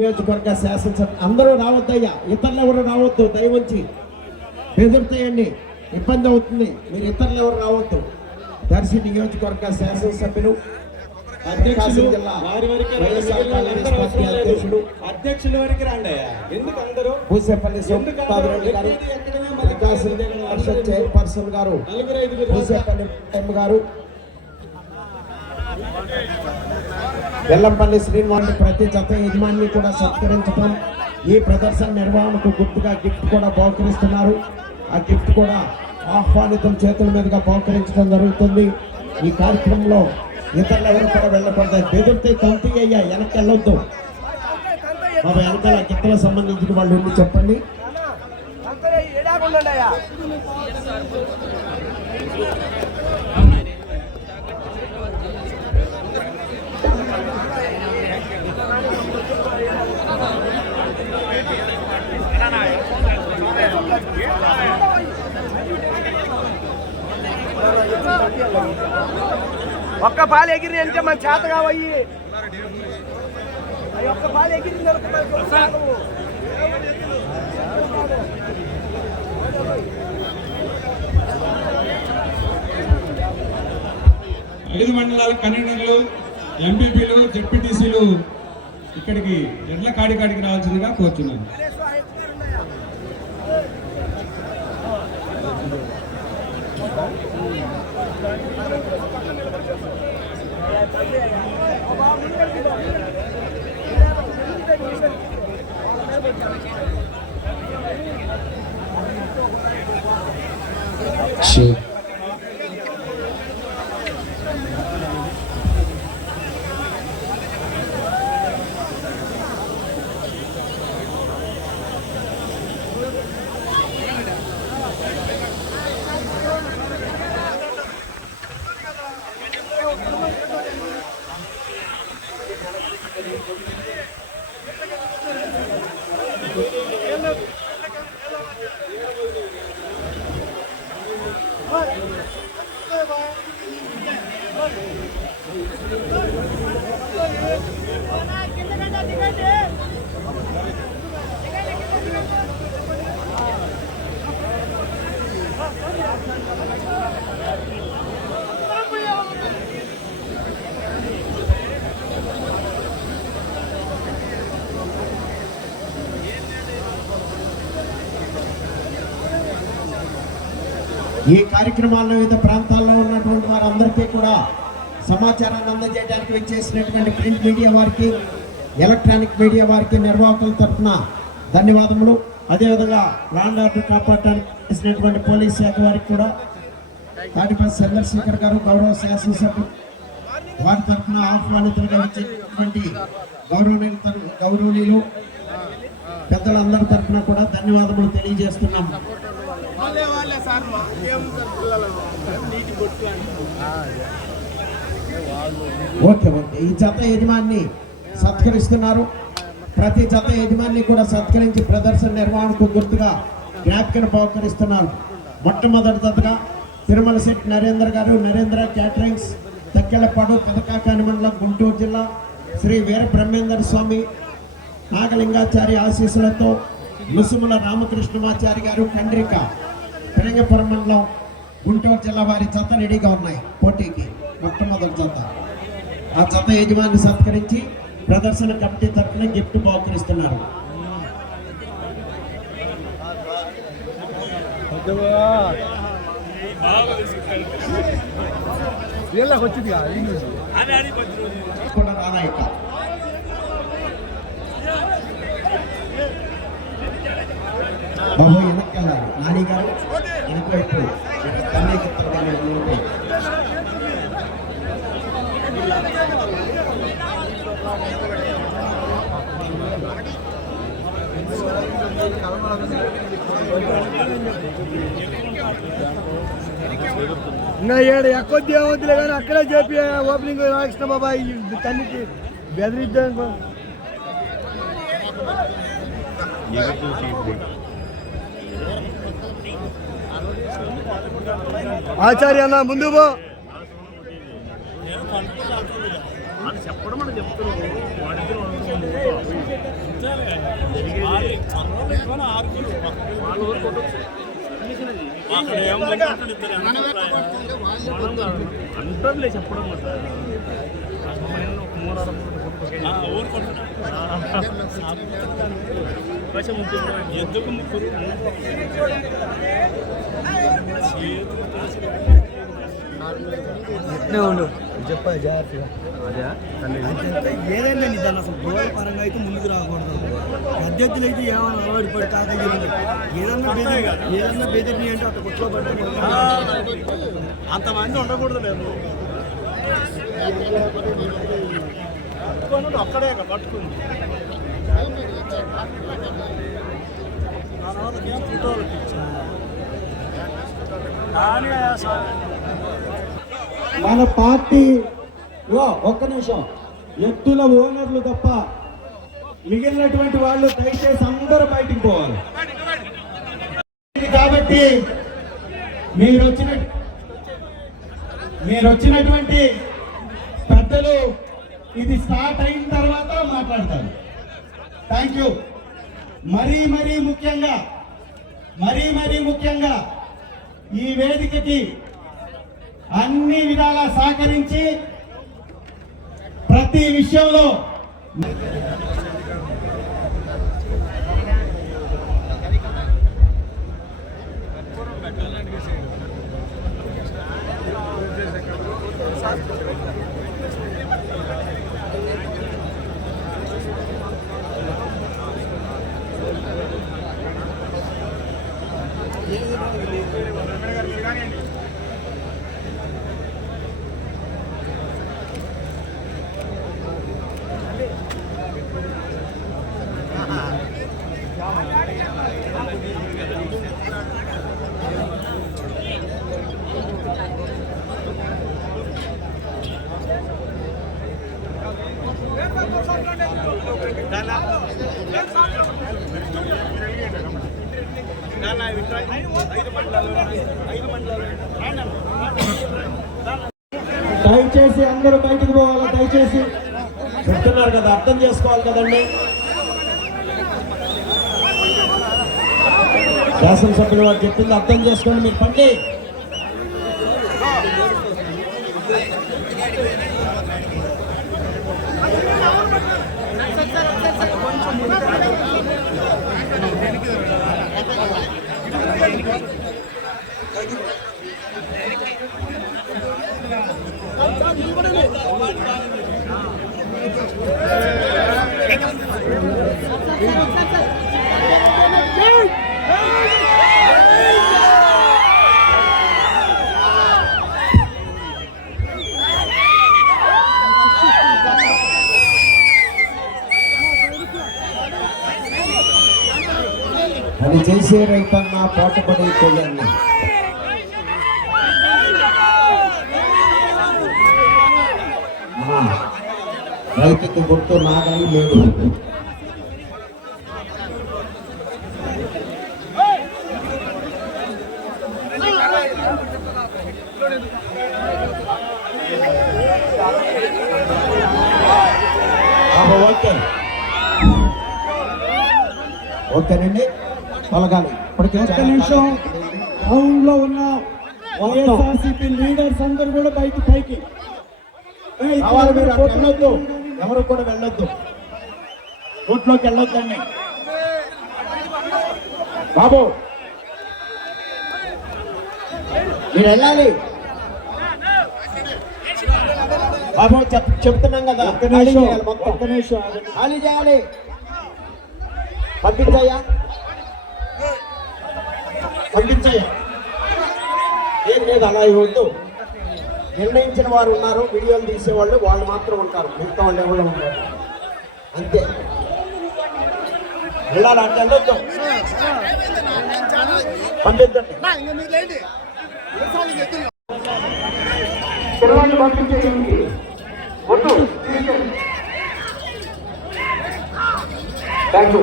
నియోజకవర్గ శాసనసభ అందరూ రావద్దయ్యా, ఇతరులు ఎవరు రావద్దు, దయవుంచి బెదిరితాయండి, ఇబ్బంది అవుతుంది. మీరు ఇతరులు ఎవరు రావద్దు. దర్శి నియోజకవర్గ శాసనసభ్యులు అధ్యక్షుల వరకు రాండి. ఎందుకు అందరూ పూసేపల్లి చైర్పర్సన్ గారు, పూసేపల్లి ఎం గారు, వెల్లంపల్లి శ్రీనివాస్ ప్రతి జత యజమాని కూడా సత్కరించడం, ఈ ప్రదర్శన నిర్వహణకు గుర్తుగా గిఫ్ట్ కూడా బహుకరిస్తున్నారు. ఆ గిఫ్ట్ కూడా ఆహ్వానితుల చేతుల మీదుగా బహుకరించడం జరుగుతుంది. ఈ కార్యక్రమంలో ఇతరులు ఎవరు కూడా వెళ్ళకూడదు. బెదిరితే తంతి అయ్యా, వెనక్కి వెళ్ళొద్దు. మా వెనకాల గిత్తలకు సంబంధించిన వాళ్ళు ఉండి చెప్పండి. ఒక్క పాలు ఎగిరి అంటే మన చేత కావయ్యి, ఒక్క పాలు ఎగిరింది 5 మండలాల కన్వీనర్లు, ఎంపీపీలు, జెడ్పీటీసీలు ఇక్కడికి ఎడ్ల కాడికి రావాల్సిందిగా కోరుతున్నాను. ఈ కార్యక్రమాల్లో వివిధ ప్రాంతాల్లో ఉన్నటువంటి వారందరికీ కూడా సమాచారాన్ని అందజేయడానికి వచ్చేసినటువంటి ప్రింట్ మీడియా వారికి, ఎలక్ట్రానిక్ మీడియా వారికి నిర్వాహకుల తరఫున ధన్యవాదములు. అదేవిధంగా లాండ్ ఆర్డర్ కాపాడడానికి చేసినటువంటి పోలీస్ శాఖ వారికి కూడా తాటిపల్లి చంద్రశేఖర్ గారు, గౌరవ శాసనసభ్యులు వారి తరఫున ఆహ్వానితులుగా వచ్చేటువంటి గౌరవనీయులు పెద్దలందరి తరఫున కూడా ధన్యవాదములు తెలియజేస్తున్నాము. ఓకే ఓకే ఈ జత యజమాని సత్కరిస్తున్నారు. ప్రతి జత యజమాని కూడా సత్కరించి ప్రదర్శన నిర్వహణకు గుర్తుగా జ్ఞాపికను బహుకరిస్తున్నారు. మొట్టమొదటి జతగా తిరుమల శెట్టి నరేంద్ర గారు, నరేంద్ర క్యాటరింగ్స్, తక్కెలపాడు, పెదకాకాని మండలం, గుంటూరు జిల్లా, శ్రీ వీర బ్రహ్మేంద్ర స్వామి నాగలింగాచారి ఆశీస్సులతో ముసుముల రామకృష్ణమాచారి గారు, కండ్రిక, పెరంగపురం మండలం, గుంటూరు జిల్లా వారి జత రెడీగా ఉన్నాయి పోటీకి. మొట్టమొదటి జత ఆ జత యజమాని సత్కరించి ప్రదర్శన కమిటీ తరఫున గిఫ్ట్ బహుకరిస్తున్నారు. కూడా రానాయిక బాబు వెనక్కెళ్ళాలి, నాని గారు వెనకవైపు ఇంకా ఏడు ఎక్కొద్ది ఏమొద్దులే కానీ అక్కడే చెప్పి ఓపెనింగ్ రాకృష్ణ బాబాయ్ తల్లికి బెదిరిద్దాం. ఆచార్య అన్న ముందు పో. చెప్పడం చెప్తున్నాను అంటలే చెప్పడం ఎందుకు ముగ్గురు ఉండు చెప్పా జాగ్రత్తగా ఏదైనా దాన్ని అసలు గోడ పరంగా అయితే ముందుకు రాకూడదు. అధ్యక్షులు అయితే ఏమైనా అలవాటు పడి తాకలి ఏదన్నా బెదిరిని అంటే అక్కడ కొట్లో పడ్డ అంతమంది ఉండకూడదు లేదు అక్కడే పట్టుకుంది మన పార్టీ ఒక్క నిమిషం ఎద్దుల ఓనర్లు తప్ప మిగిలినటువంటి వాళ్ళు దయచేసి అందరూ బయటికి పోవాలి. కాబట్టి మీరు వచ్చినటువంటి పెద్దలు ఇది స్టార్ట్ అయిన తర్వాత మాట్లాడతారు. Thank you. మరీ ముఖ్యంగా ఈ వేదికకి అన్ని విధాలా సహకరించి ప్రతి విషయంలో దయచేసి అందరూ బయటకు పోవాలా. దయచేసి చెప్తున్నారు కదా, అర్థం చేసుకోవాలి కదండి. శాసనసభ్యులు వారు చెప్పింది అర్థం చేసుకోండి. మీరు పండి అది చేసే రైతన్న పాటుపడే కొయ్యన్న. రైతుకు గుర్తు నాగలి లేదు. ఓకేనండి, తొలగాలి. ఇప్పటికే ఒక్క నిమిషం. టౌన్ లో ఉన్న వైఎస్ఆర్సీపీ లీడర్స్ అందరూ కూడా పైకి వెళ్ళొద్దు. ఎవరు కూడా వెళ్ళొద్దు, రోడ్లోకి వెళ్ళొద్దండి. బాబు మీరు వెళ్ళాలి. బాబు చెప్తున్నాం కదా, ఒక్క నిమిషం ఖాళీ చేయాలి. పంపించయ్యా. ఏం లేదు, అలా ఇవ్వద్దు. నిర్ణయించిన వారు ఉన్నారు, వీడియోలు తీసేవాళ్ళు వాళ్ళు మాత్రం ఉంటారు, మిగతా వాళ్ళు ఎవరు ఉంటారు. అంతే, వెళ్ళాలంటే వెళ్ళొద్దు. పంపించండి, పిల్లల్ని పంపించేయండి. వద్దు. Thank you.